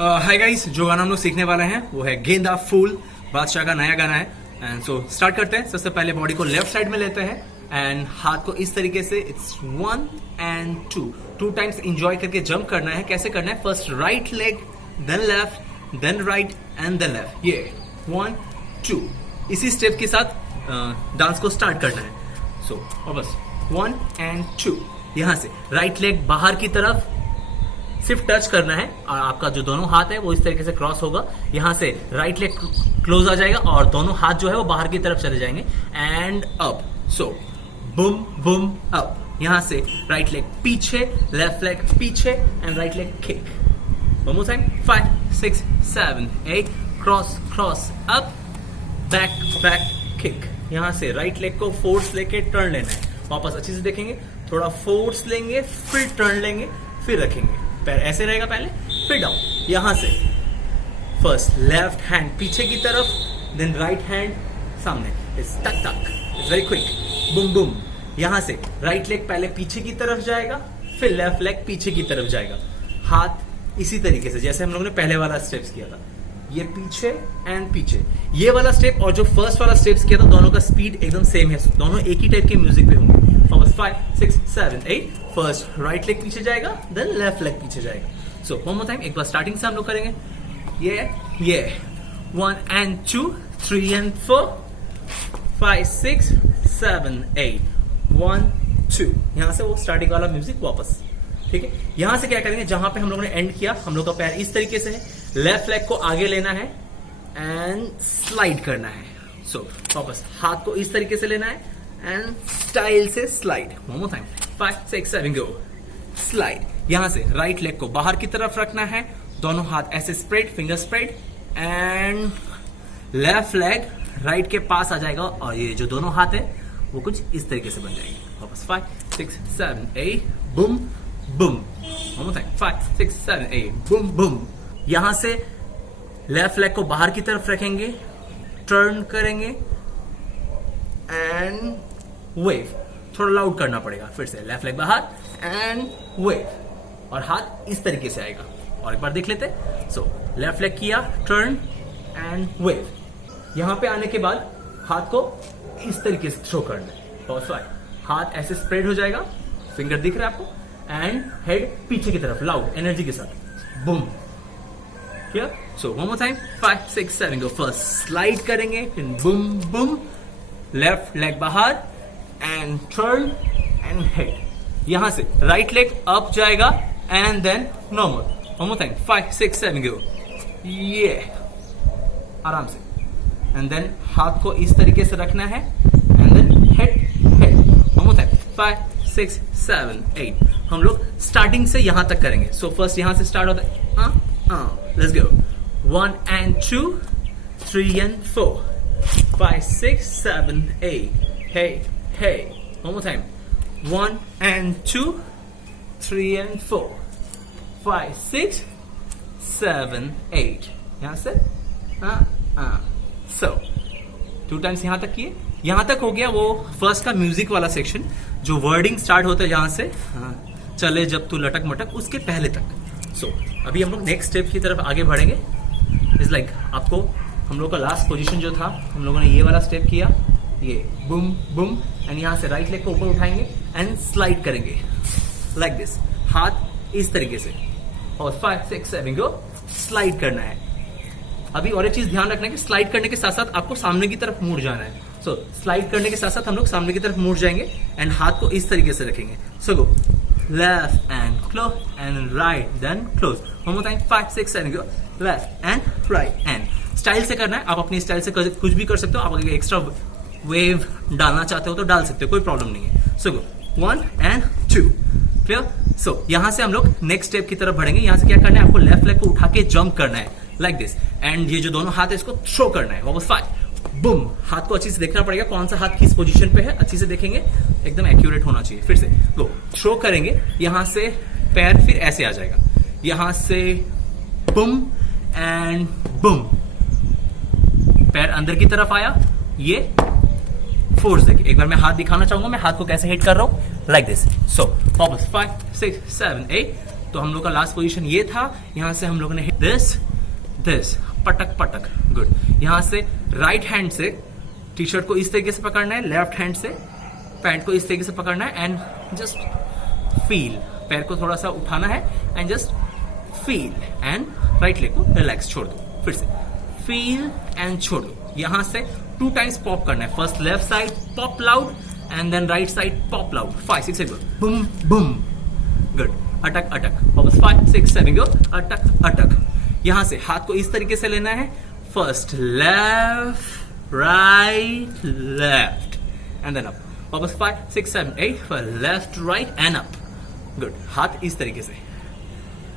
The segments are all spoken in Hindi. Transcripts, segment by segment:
हाय गाइस, जो गाना हम लोग सीखने वाले हैं वो है गेंदा फूल, बादशाह का नया गाना है। एंड सो स्टार्ट करते हैं। सबसे पहले बॉडी को लेफ्ट साइड में लेते हैं एंड हाथ को इस तरीके से इट्स 1 and 2 टाइम्स एंजॉय करके जंप करना है। कैसे करना है? First right leg, then left, then right and then left. ये 1 2 इसी स्टेप के साथ डांस को स्टार्ट करना है। सो और बस 1 and 2 यहां से राइट लेग बाहर की तरफ सिर्फ टच करना है और आपका जो दोनों हाथ है वो इस तरीके से क्रॉस होगा। यहां से राइट लेग क्लोज आ जाएगा और दोनों हाथ जो है वो बाहर की तरफ चले जाएंगे and up. So Bum Bum up. यहां से राइट लेग पीछे, लेफ्ट लेग पीछे and right leg kick. One more time, 5 6 7 8 cross cross up, back back kick. यहां से राइट लेग को फोर्स लेके टर्न लेना है। वापस अच्छे से देखेंगे, थोड़ा फोर्स लेंगे, फिर टर्न लेंगे, फिर रखेंगे। पैर ऐसे रहेगा पहले, फिर डाउन। यहां से फर्स्ट लेफ्ट हैंड पीछे की तरफ, देन राइट हैंड सामने। इट्स टक टक, it's very quick, Bum Bum. यहां से राइट लेग पहले पीछे की तरफ जाएगा, फिर लेफ्ट लेग पीछे की तरफ जाएगा। हाथ इसी तरीके से जैसे हम लोगों ने पहले वाला स्टेप्स किया था, ये पीछे एंड पीछे। ये वाला स्टेप और जो फर्स्ट वाला स्टेप्स किया था, दोनों का स्पीड एकदम सेम है, दोनों एक ही टाइप के म्यूजिक पे होंगे। 5 6 7 8 फर्स्ट राइट लेग पीछे जाएगा, देन लेफ्ट लेग पीछे जाएगा। सो वन मोर टाइम, एक बार स्टार्टिंग से हम लोग करेंगे। ये 1 and 2 3 and 4 5 6 7 8 1 2। यहां से वो स्टार्टिंग वाला म्यूजिक वापस, ठीक है। यहां से क्या करेंगे, जहां पे हम लोगों ने एंड किया, हम लोग का पैर इस तरीके से है, लेफ्ट लेग को आगे लेना है एंड स्लाइड करना है। सो वापस हाथ को इस तरीके से लेना है एंड स्टाइल से स्लाइड। वन मोर टाइम, 5 6 7 गो, स्लाइड। यहां से राइट लेग को बाहर की तरफ रखना है, दोनों हाथ ऐसे spread, finger spread and left leg right के पास आ जाएगा और ये जो दोनों हाथ है वो कुछ इस तरीके से बन जाएंगे। वापस 5 6 7 8 boom boom. One more time, 5 6 7 8 boom boom. यहां से लेफ्ट लेग को बाहर की तरफ रखेंगे, टर्न करेंगे एंड वेव। थोड़ा लाउड करना पड़ेगा। फिर से लेफ्ट लेग बाहर एंड वेव और हाथ इस तरीके से आएगा। और एक बार देख लेते हैं। सो लेफ्ट लेग किया, टर्न एंड वेव। यहां पे आने के बाद हाथ को इस तरीके से थ्रो करना है। और हाथ ऐसे स्प्रेड हो जाएगा, फिंगर दिख रहा है आपको, एंड हेड पीछे की तरफ लाउड एनर्जी के साथ boom. Clear? So one more time, 5 6 7 go. First slide करेंगे, फिर बूम बूम, लेफ्ट लेग बाहर एंड टर्न एंड हेड। यहां से राइट लेग अप जाएगा and then normal. One more time, 5 6 7 go. ये आराम से एंड देन हाथ को इस तरीके से रखना है and then head head. One more time, 5 6 7 8। हम लोग स्टार्टिंग से यहां तक करेंगे। सो फर्स्ट यहां से स्टार्ट होता है। Let's go. 1 and 2 3 and 4 5 6 7 8 hey hey. One more time. 1 and 2 3 and 4 5 6 7 8. यहां से so 2 times यहां तक किए। यहां तक हो गया वो फर्स्ट का म्यूजिक वाला सेक्शन, जो वर्डिंग स्टार्ट होता है यहां से चले जब तू लटक मटक, उसके पहले तक। सो अभी हम लोग नेक्स्ट स्टेप की तरफ आगे बढ़ेंगे। इट्स लाइक आपको हम लोग का लास्ट पोजीशन जो था, हम लोगों ने ये वाला स्टेप किया, ये बूम बूम एंड यहां से राइट लेग को ऊपर उठाएंगे एंड स्लाइड करेंगे लाइक दिस। हाथ इस तरीके से और 5 6 7 गो, स्लाइड करना है। अभी और एक चीज ध्यान रखना है कि स्लाइड करने के साथ साथ आपको सामने की तरफ मुड़ जाना है। सो स्लाइड करने के साथ साथ हम लोग सामने की तरफ मुड़ जाएंगे एंड हाथ को इस तरीके से रखेंगे। सो गो left and close and right then close. One more time, 5 6 7 go. Left and right and style से करना है। आप अपनी स्टाइल से कुछ भी कर सकते हो। आप अगर एक्स्ट्रा वेव डालना चाहते हो तो डाल सकते हो, कोई प्रॉब्लम नहीं है। So go 1 and 2. क्लियर? सो यहां से हम लोग नेक्स्ट स्टेप की तरफ बढ़ेंगे। यहां से क्या करना है, आपको लेफ्ट लेग को उठा के जंप करना है लाइक दिस एंड ये जो दोनों हाथ है इसको थ्रो करना है। वापस 5 बूम। हाथ को अच्छी से देखना पड़ेगा कौन सा हाथ किस पोजीशन पे है, अच्छी से देखेंगे, एकदम एक्यूरेट होना चाहिए। फिर से गो, थ्रो करेंगे। यहां से पैर फिर ऐसे आ जाएगा, यहां से बूम एंड बूम, पैर अंदर की तरफ आया, ये फोर्स देखिए। एक बार मैं हाथ दिखाना चाहूंगा, मैं हाथ को कैसे हिट कर रहा हूं। Like this. सो वापस 5 6 7 8. तो हम लोग का लास्ट पोजीशन ये था. यहां से हम लोगों ने दिस दिस पटक पटक. गुड. यहां से राइट हैंड से टी शर्ट को इस तरीके से पकड़ना है, लेफ्ट हैंड से पैंट को इस तरीके से पकड़ना है एंड जस्ट फील. पैर को थोड़ा सा उठाना है and just feel and right leg को रिलैक्स छोड़ दो. फिर से फील एंड छोड़ दो. यहां से 2 टाइम्स पॉप करना है. First left side pop loud and then right side pop loud. 5 6 7 boom boom. Good. अटक अटक. वापस 5 6 7 गो. अटक अटक. यहां से हाथ को इस तरीके से लेना है. First left right left and then up. वापस 5 6 7 8 for left right and up. Good. हाथ इस तरीके से.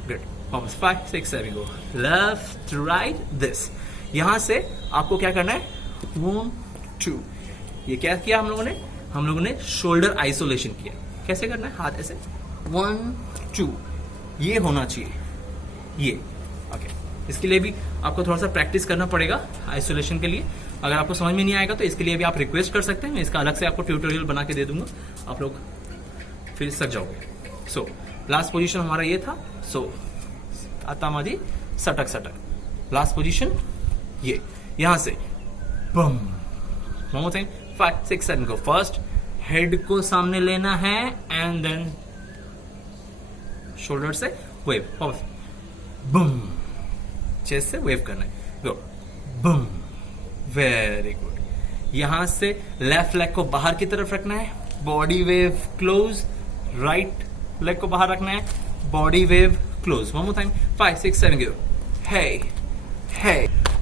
गुड. वापस 5 6 7 गो. Left right this. यहां से आपको क्या करना है 1 2. ये क्या किया हम लोगों ने? हम लोगों ने शोल्डर आइसोलेशन किया. कैसे करना है? हाथ ऐसे 1 2. ये होना चाहिए ये. ओके. इसके लिए भी आपको थोड़ा सा प्रैक्टिस करना पड़ेगा आइसोलेशन के लिए. अगर आपको समझ में नहीं आएगा तो इसके लिए भी आप रिक्वेस्ट कर सकते हैं. मैं इसका अलग से आपको ट्यूटोरियल बना के दे दूंगा. आप लोग फिर सक जाओगे. सो लास्ट पोजीशन हमारा ये था. सो आता मादी सटक सटक. लास्ट पोजीशन ये. यहां से bam. One more time. 5 6 7 go. First head को सामने लेना है एंड देन शोल्डर से वेव. बम. चेस्ट से वेव करना है. गो. बम. Very good. यहां से लेफ्ट लेग को बाहर की तरफ रखना है. Body wave close. Right leg को बाहर रखना है. Body wave close. One more time. 5 6 7 गो. हे हे.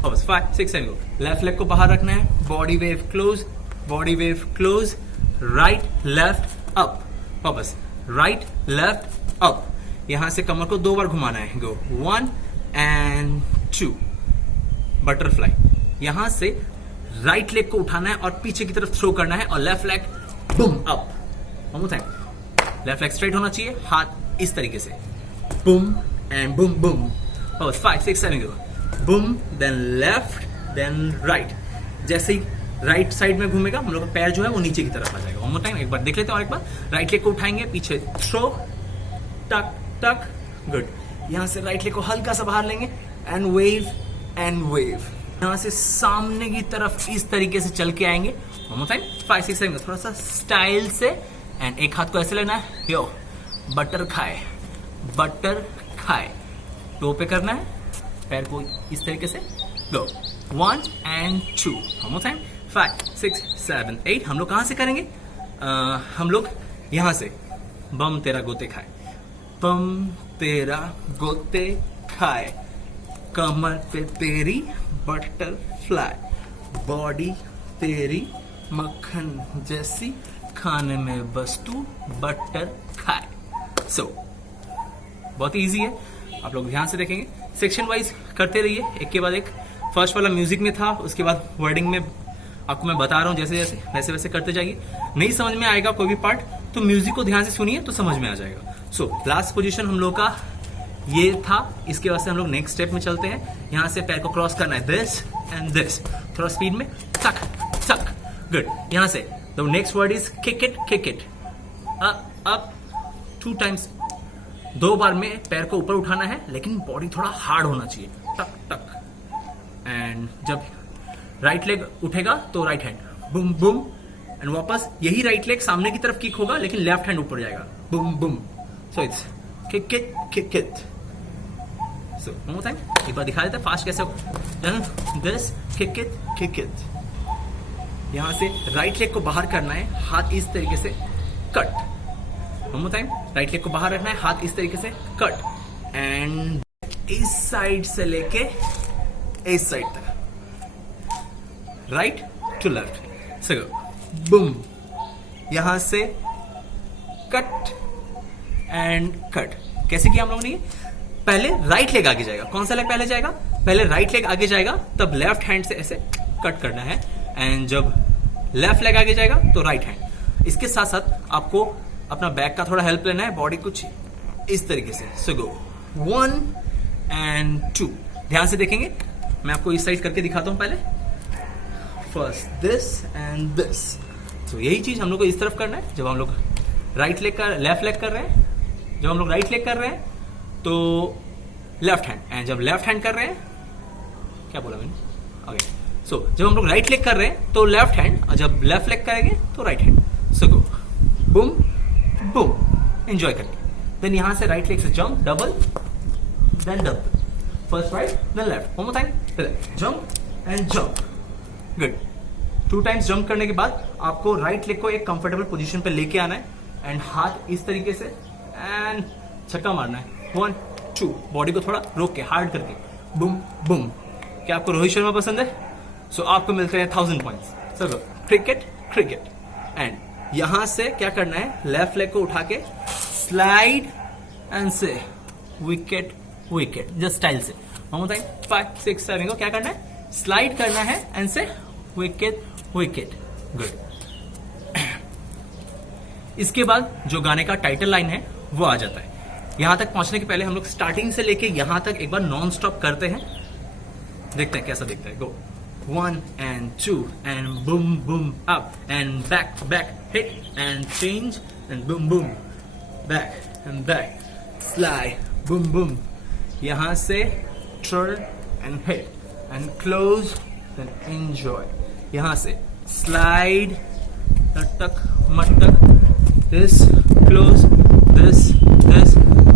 बस 5 6 7 गो. लेफ्ट लेग को बाहर रखना है. Body wave close. Body wave close. Right left up. वापस राइट लेफ्ट अप. यहां से कमर को 2 बार घुमाना है. गो. 1 एंड 2. बटरफ्लाई. यहां से राइट लेग को उठाना है और पीछे की तरफ थ्रो करना है और left leg boom up. One more time. Left leg straight होना चाहिए. हाथ इस तरीके से boom and boom boom. 5 6 7 go. Boom then left then right. जैसे ही राइट साइड में घूमेगा हम लोग का पैर जो है वो नीचे की तरफ आ जाएगा. One more time. एक बार देख लेते हैं और एक बार. राइट लेग को उठाएंगे. पीछे थ्रो टक टक. गुड. यहां से राइट लेग को हल्का सा बाहर लेंगे एंड वेव एंड वेव. यहां से सामने की तरफ इस तरीके से चल के आएंगे. One more time. 5 6 7 थोड़ा सा स्टाइल से एंड एक हाथ को ऐसे लेना है. यो बटर खाए. बटर खाए. टो पे करना है. पैर को इस तरीके से. गो. 1 एंड 2. One more time. 5 6 7 8. हम लोग कहां से करेंगे? हम लोग यहां से बम तेरा गोते खाए. बम तेरा गोते खाए. कमर पे तेरी बटरफ्लाई. बॉडी तेरी मक्खन जैसी. खाने में बस तू बटर खाए. सो बहुत इजी है. आप लोग ध्यान से देखेंगे. सेक्शन वाइज करते रहिए एक के बाद एक. फर्स्ट वाला म्यूजिक में था. उसके बाद वर्डिंग में आपको मैं बता रहा हूं. जैसे जैसे वैसे वैसे करते जाइए. नहीं समझ में आएगा कोई भी पार्ट तो म्यूजिक को ध्यान से सुनिए तो समझ में आ जाएगा. सो लास्ट पोजीशन हम लोग का ये था. इसके बाद से हम लोग नेक्स्ट स्टेप में चलते हैं. यहां से पैर को क्रॉस करना है. This and this. थोड़ा स्पीड में. टक टक. गुड. यहां से the next word is kick it. Kick it. Up 2 times. 2 बार में पैर को ऊपर उठाना है लेकिन बॉडी थोड़ा हार्ड होना चाहिए. टक टक. एंड जब राइट लेग उठेगा तो right hand boom boom and वापस यही राइट लेग सामने की तरफ किक होगा लेकिन लेफ्ट हैंड ऊपर जाएगा. Boom boom. So it's kick it kick it. So one more time. एक बार दिखा देता है फास्ट कैसे होगा. This kick it kick it. यहां से राइट लेग को बाहर करना है. हाथ इस तरीके से cut. One more time. Right leg को बाहर रखना है. हाथ इस तरीके से कट एंड इस साइड से लेके इस साइड तक. Right to left. So boom. यहां से कट एंड कट. कैसे किया हम लोगों ने? पहले राइट लेग आगे जाएगा. कौन सा लेग पहले जाएगा? पहले राइट लेग आगे जाएगा. तब लेफ्ट हैंड से ऐसे कट करना है एंड जब लेफ्ट लेग आगे जाएगा तो राइट हैंड. इसके साथ साथ आपको अपना बैक का थोड़ा हेल्प लेना है. बॉडी कुछ इस तरीके से. सो गो 1 एंड 2. ध्यान से देखेंगे. मैं आपको इस साइड करके दिखाता हूं. पहले फर्स्ट दिस एंड दिस. तो यही चीज हम लोग को इस तरफ करना है. जब हम लोग राइट लेग का लेफ्ट लेग कर रहे हैं, जब हम लोग राइट लेग कर रहे हैं तो लेफ्ट हैंड, एंड जब लेफ्ट हैंड कर रहे हैं, क्या बोला मैंने, ओके, सो जब हम लोग राइट लेग कर रहे हैं तो लेफ्ट हैंड, और जब लेफ्ट लेग करेंगे तो right hand. So go boom boom, enjoy करके. देन यहां से राइट लेग से jump, double, then double, first right then left, one more time, jump and jump. Good. 2 times jump करने के बाद आपको राइट लेग को एक कंफर्टेबल पोजीशन पे लेके आना है, एंड हाथ इस तरीके से, एंड छक्का मारना है. 1 2, बॉडी को थोड़ा रोक के, हार्ड करके, बूम बूम. क्या आपको रोहित शर्मा पसंद है? सो आपको मिलते हैं 1000 points. So cricket cricket. And यहां से क्या करना है, लेफ्ट लेग को उठा के स्लाइड एंड से विकेट विकेट, जस्ट स्टाइल से. हम बताएं 5 6 7 को क्या करना है, स्लाइड करना है एंड से विकेट विकेट. गुड. इसके बाद जो गाने का टाइटल लाइन है वो आ जाता है. यहां तक पहुंचने के पहले हम लोग स्टार्टिंग से लेके यहां तक एक बार नॉन स्टॉप करते हैं, देखते हैं कैसा दिखता है. गो 1 and 2 and boom boom up and back back hit and change and boom boom back slide boom boom. यहां से turn and hit and close then enjoy. यहां से slide, लटक मटक, this close, this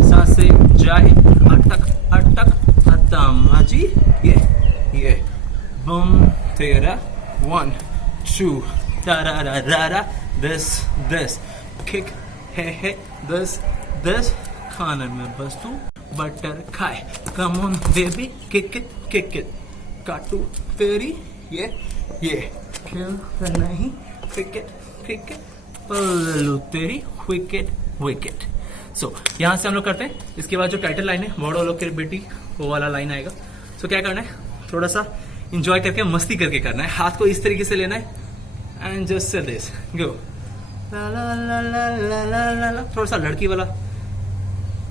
सांसे जाए, अटक अटक अतमाजी, ये boom तेरा 1 2 da da da da da, this kick है this खाने में बस तू बटर खाए, come on baby kick it काटू तेरी ये खेल नहीं, cricket पल्लू तेरी wicket. सो यहां से हम लोग करते हैं. इसके बाद जो टाइटल लाइन है, बड़ो लोग की बेटी, वो वाला लाइन आएगा. सो क्या करना है, थोड़ा सा इंजॉय करके, मस्ती करके करना है. हाथ को इस तरीके से लेना है and just say this go, ला ला ला ला ला ला ला. थोड़ा सा लड़की वाला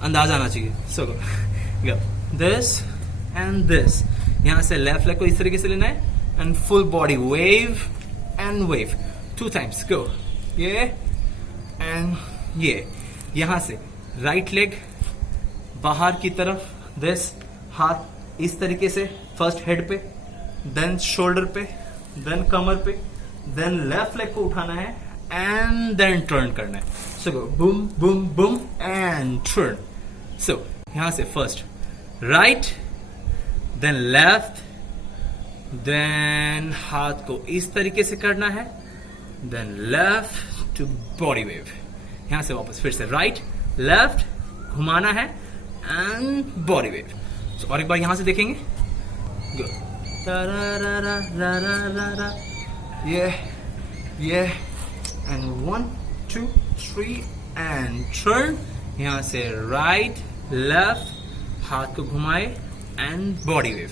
अंदाज आना चाहिए. So go this and this. यहां से लेफ्ट लेग को इस तरीके से लेना है and full body wave and wave 2 times. Go ये एंड ये. यहां से राइट लेग बाहर की तरफ, दिस, हाथ इस तरीके से, फर्स्ट हेड पे, देन शोल्डर पे, देन कमर पे, देन लेफ्ट लेग को उठाना है एंड देन टर्न करना है. So go boom boom boom and turn. So यहां से first right, then left, then हाथ को इस तरीके से करना है, then left to body wave. यहां से वापस फिर से राइट लेफ्ट घुमाना है एंड बॉडी वेव. सो और एक बार यहां से देखेंगे. गो ये एंड 1 2 3 एंड टर्न. यहां से राइट लेफ्ट, हाथ को घुमाए एंड बॉडी वेव.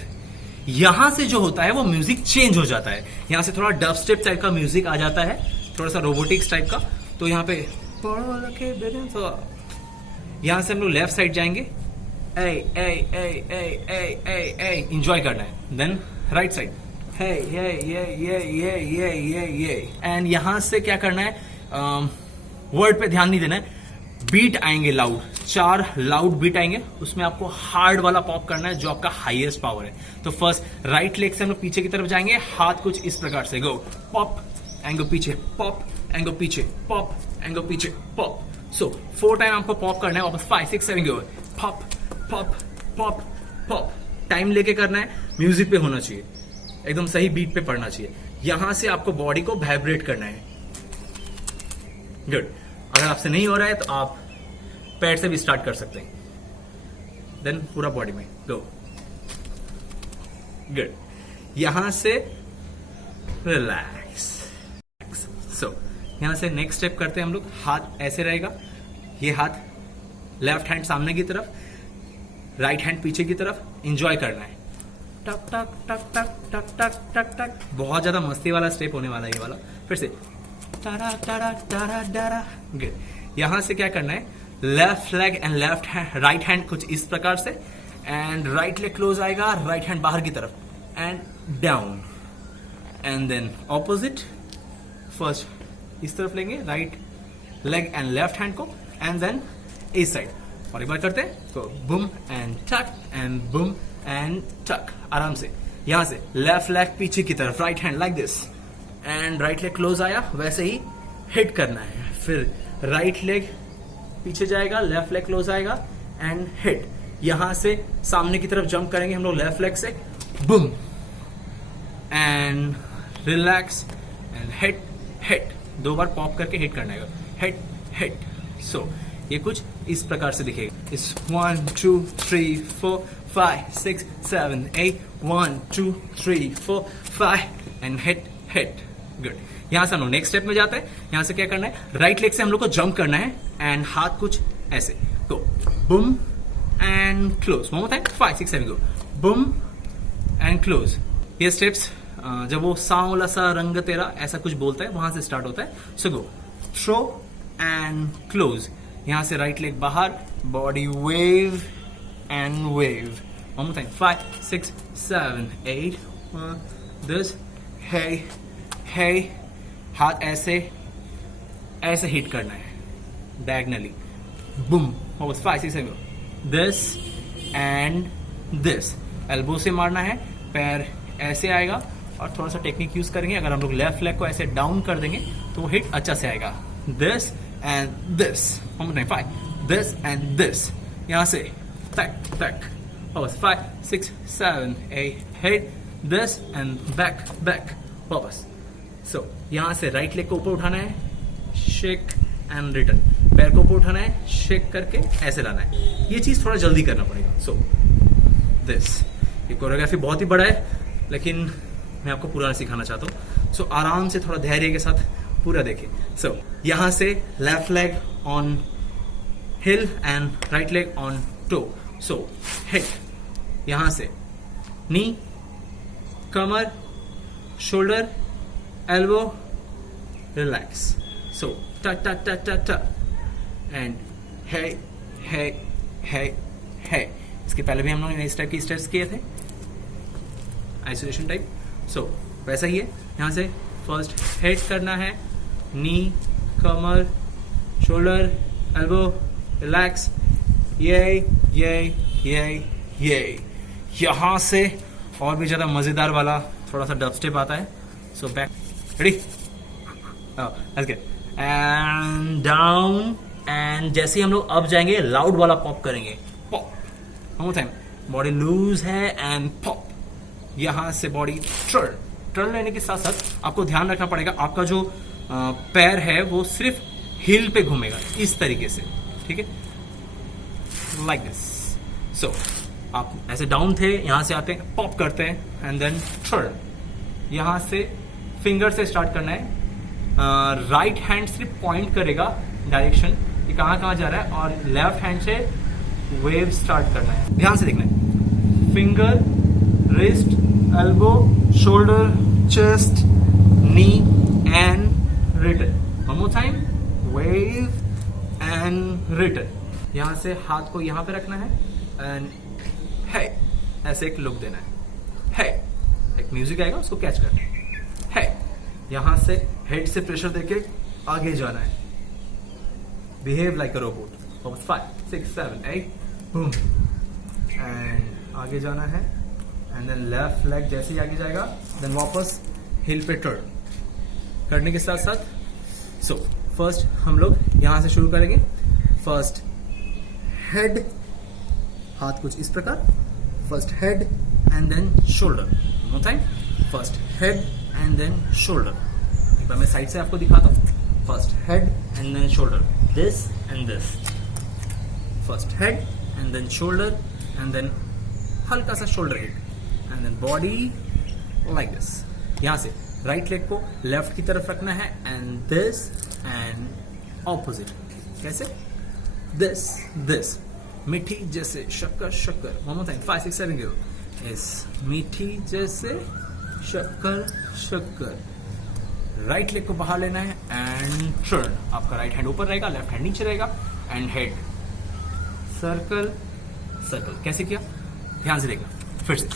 यहां से जो होता है वो म्यूजिक चेंज हो जाता है. यहां से थोड़ा डब स्टेप टाइप का म्यूजिक आ जाता है, थोड़ा सा रोबोटिक्स टाइप का. तो यहां पे यहां से हम लोग लेफ्ट साइड जाएंगे, इंजॉय करना है. देन राइट साइड, एंड यहां से क्या करना है, वर्ड पे ध्यान नहीं देना है. बीट आएंगे लाउड, 4 लाउड बीट आएंगे, उसमें आपको हार्ड वाला पॉप करना है जो आपका हाईएस्ट पावर है. तो फर्स्ट राइट लेग से हम लोग पीछे की तरफ जाएंगे, हाथ कुछ इस प्रकार से, गो पॉप एंगो पीछे, पॉप एंगो पीछे, पॉप एंगो पीछे, पॉप. सो 4 टाइम आपको पॉप करना है, वापस 5 6 7 go, pop pop pop pop. Time लेके करना है, म्यूजिक पे होना चाहिए, एकदम सही बीट पे पड़ना चाहिए. यहां से आपको बॉडी को वाइब्रेट करना है. गुड. अगर आपसे नहीं हो रहा है तो आप पैर से भी स्टार्ट कर सकते हैं, देन पूरा बॉडी में गो. गुड. यहां से रिलैक्स. सो यहां से नेक्स्ट स्टेप करते हैं हम लोग. हाथ ऐसे रहेगा, ये हाथ लेफ्ट हैंड सामने की तरफ, राइट हैंड पीछे की तरफ. एंजॉय करना है. टक tuck tuck tuck tuck tuck tuck टक. बहुत ज्यादा मस्ती वाला स्टेप होने वाला है ये वाला. फिर से टारा टारा टारा टारा. गुड. यहां से क्या करना है, left leg and left hand, right hand कुछ इस प्रकार से, एंड राइट लेग क्लोज आएगा, राइट हैंड बाहर की तरफ and down, and then opposite. First इस तरफ लेंगे, right leg and left hand को, एंड देन इस साइड। और एक बार करते हैं तो बुम एंड टक एंड बुम एंड टक। आराम से यहां से लेफ्ट लेग पीछे की तरफ, right hand like this, and right leg close आया, वैसे ही हिट करना है। फिर राइट लेग पीछे जाएगा, लेफ्ट लेग क्लोज आएगा एंड हिट। यहां से सामने की तरफ जंप करेंगे हम लोग लेफ्ट लेग से, boom and relax and hit hit. 2 बार पॉप करके हिट करना है, हिट हिट। सो ये कुछ इस प्रकार से दिखेगा। इस 1 2 3 4 5 6 7 8 1 2 3 4 5 एंड हिट हिट। गुड। यहां से हम लोग नेक्स्ट स्टेप में जाते हैं। यहां से क्या करना है, राइट लेग से हम लोग को जंप करना है एंड हाथ कुछ ऐसे, go boom and close. One more time, 5 6 7 go, boom and close. ये स्टेप्स जब वो सांवला सा रंग तेरा ऐसा कुछ बोलता है वहां से स्टार्ट होता है। So go throw and close. यहां से राइट लेग बाहर, body wave and wave. One more time, 5 6 7 8 this, hey hey. हाथ ऐसे ऐसे हिट करना है diagonally, Bum. 5 6 7 this and this. Elbow से मारना है, पैर ऐसे आएगा और थोड़ा सा टेक्निक यूज करेंगे। अगर हम लोग लेफ्ट लेग को ऐसे डाउन कर देंगे तो हिट अच्छा से आएगा। This and this, 5 this and this. यहां से तक तक, 5 6 7 8 hit this and back back, वापस। सो यहां से राइट लेग को ऊपर उठाना है, शेक एंड रिटर्न। पैर को ऊपर उठाना है, शेक करके ऐसे लाना है। ये चीज थोड़ा जल्दी करना पड़ेगा। सो दिस, ये कोरियोग्राफी बहुत ही बड़ा है लेकिन मैं आपको पूरा सिखाना चाहता हूँ। सो आराम से थोड़ा धैर्य के साथ पूरा देखिए। सो यहां से left leg on heel and right leg on toe. So hit. यहां से नी, कमर, shoulder, elbow, relax. So tuck tuck tuck tuck टक एंड है है है है। इसके पहले भी हम लोगों ने इस टाइप की स्टेप्स किए थे, आइसोलेशन टाइप। सो वैसा ही है। यहां से फर्स्ट हेड करना है, नी, कमर, शोल्डर, एल्बो, रिलैक्स, ये ये ये ये। यहां से और भी ज्यादा मजेदार वाला थोड़ा सा डब स्टेप आता है। So back, ready, let's get, and down. And जैसे ही हम लोग अब जाएंगे लाउड वाला पॉप करेंगे, pop. One time, body loose है एंड पॉप। यहां से बॉडी टर्न। टर्न लेने के साथ साथ आपको ध्यान रखना पड़ेगा, आपका जो पैर है वो सिर्फ हिल पे घूमेगा इस तरीके से, ठीक है, लाइक दिस। सो आप ऐसे डाउन थे, यहां से आते हैं, पॉप करते हैं एंड देन टर्न। यहां से फिंगर से स्टार्ट करना है। राइट हैंड सिर्फ पॉइंट करेगा डायरेक्शन कि कहां कहां जा रहा है, और लेफ्ट हैंड से वेव स्टार्ट करना है। ध्यान से देखना है, finger, wrist, elbow, shoulder, chest, knee and return. One more time, wave and return. यहां से हाथ को यहां पे रखना है एंड है ऐसे एक लुक देना है। एक म्यूजिक आएगा, उसको कैच करना है। यहां से हेड से प्रेशर देके आगे जाना है, behave like a robot. 5 6 7 8 boom, and आगे जाना है एंड देन लेफ्ट लेग जैसे ही आगे जाएगा देन वापस हिल पे टर्न करने के साथ साथ। सो फर्स्ट हम लोग यहां से शुरू करेंगे। फर्स्ट हेड, हाथ कुछ इस प्रकार, first head and then shoulder. No time, first head and then shoulder. एक बार मैं साइड से आपको दिखाता हूं। First head and then shoulder, this and this. First head and then shoulder and then हल्का सा shoulder hit and then body like this. यहां से राइट लेग को लेफ्ट की तरफ रखना है एंड दिस एंड ऑपोजिट। कैसे? This this. मीठी जैसे शक्कर शक्कर। वन मोर टाइम, 5 6 7 गो। इस मीठी जैसे शक्कर शक्कर। राइट लेग को बाहर लेना है एंड टर्न। आपका राइट हैंड ऊपर रहेगा, लेफ्ट हैंड नीचे रहेगा एंड हेड सर्कल सर्कल। कैसे किया? ध्यान से देखना। फिर से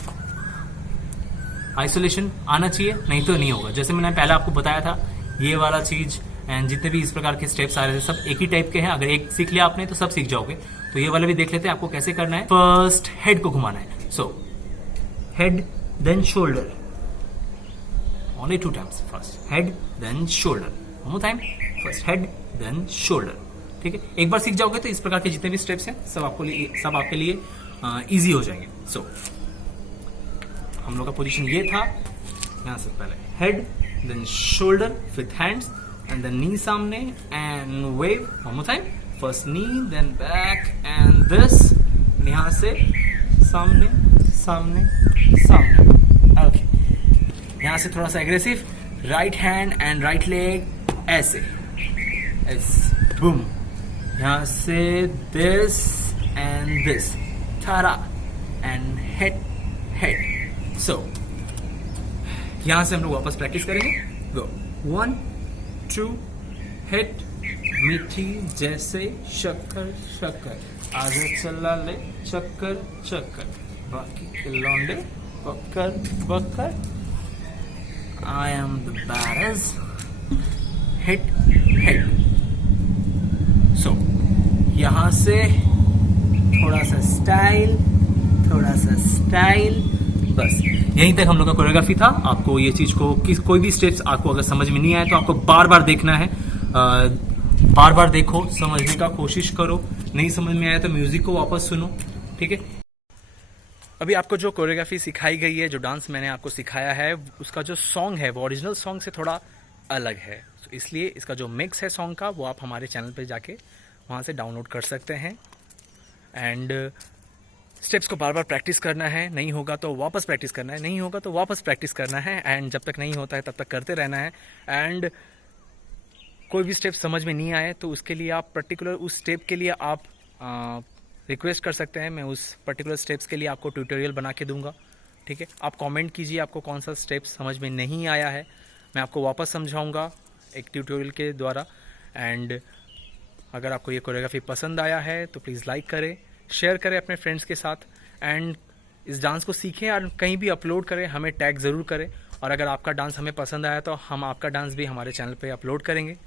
आइसोलेशन आना चाहिए, नहीं तो नहीं होगा। जैसे मैंने पहले आपको बताया था, ये वाला चीज एंड जितने भी इस प्रकार के स्टेप्स आ रहे थे सब एक ही टाइप के हैं। अगर एक सीख लिया आपने तो सब सीख जाओगे। तो ये वाला भी देख लेते हैं आपको कैसे करना है। फर्स्ट हेड को घुमाना है। So head then shoulder, only 2 times। First head then shoulder, one more time. First head then shoulder. ठीक है, एक बार सीख जाओगे तो इस प्रकार के जितने भी स्टेप्स हैं सब आपके लिए इजी हो जाएंगे। सो हम लोग का पोजीशन ये था, यहां से पहले head then shoulder with hands and then knee सामने and wave, one more time. First knee then back and this, यहां से सामने सामने सामने। ओके, यहां से थोड़ा सा aggressive, right hand and right leg ऐसे, बूम। यहां से दिस एंड दिस, थारा एंड हेड हेड। सो यहां से हम लोग वापस प्रैक्टिस करेंगे। गो 1 2 हेड, मीठी जैसे शक्कर शक्कर, आगे चला ले चक्कर चक्कर, बाकी के लौंडे Bakkar Bakkar. I am the baddest, hit hit। So यहां से थोड़ा सा स्टाइल, थोड़ा सा स्टाइल, बस यहीं तक हम लोग का कोरियोग्राफी था। आपको ये चीज को कोई भी स्टेप्स आपको अगर समझ में नहीं आए तो आपको बार बार देखना है, बार बार देखो, समझने का कोशिश करो। नहीं समझ में आया तो म्यूजिक को वापस सुनो। ठीक है, अभी आपको जो कोरियोग्राफी सिखाई गई है, जो डांस मैंने आपको सिखाया है, उसका जो सॉन्ग है वो ओरिजिनल सॉन्ग से थोड़ा अलग है। तो इसलिए इसका जो मिक्स है सॉन्ग का वो आप हमारे चैनल पे जाके वहाँ से डाउनलोड कर सकते हैं। एंड स्टेप्स को बार बार प्रैक्टिस करना है, नहीं होगा तो वापस प्रैक्टिस करना है, नहीं होगा तो वापस प्रैक्टिस करना है। एंड जब तक नहीं होता है तब तक करते रहना है। एंड कोई भी स्टेप समझ में नहीं आए तो उसके लिए आप पर्टिकुलर उस स्टेप के लिए आप रिक्वेस्ट कर सकते हैं। मैं उस पर्टिकुलर स्टेप्स के लिए आपको ट्यूटोरियल बना के दूंगा। ठीक है, आप कमेंट कीजिए आपको कौन सा स्टेप समझ में नहीं आया है, मैं आपको वापस समझाऊंगा एक ट्यूटोरियल के द्वारा। एंड अगर आपको ये कोरियोग्राफी पसंद आया है तो प्लीज़ लाइक करें, शेयर करें अपने फ्रेंड्स के साथ। एंड इस डांस को सीखें और कहीं भी अपलोड करें, हमें टैग ज़रूर करें। और अगर आपका डांस हमें पसंद आया तो हम आपका डांस भी हमारे चैनल पे अपलोड करेंगे।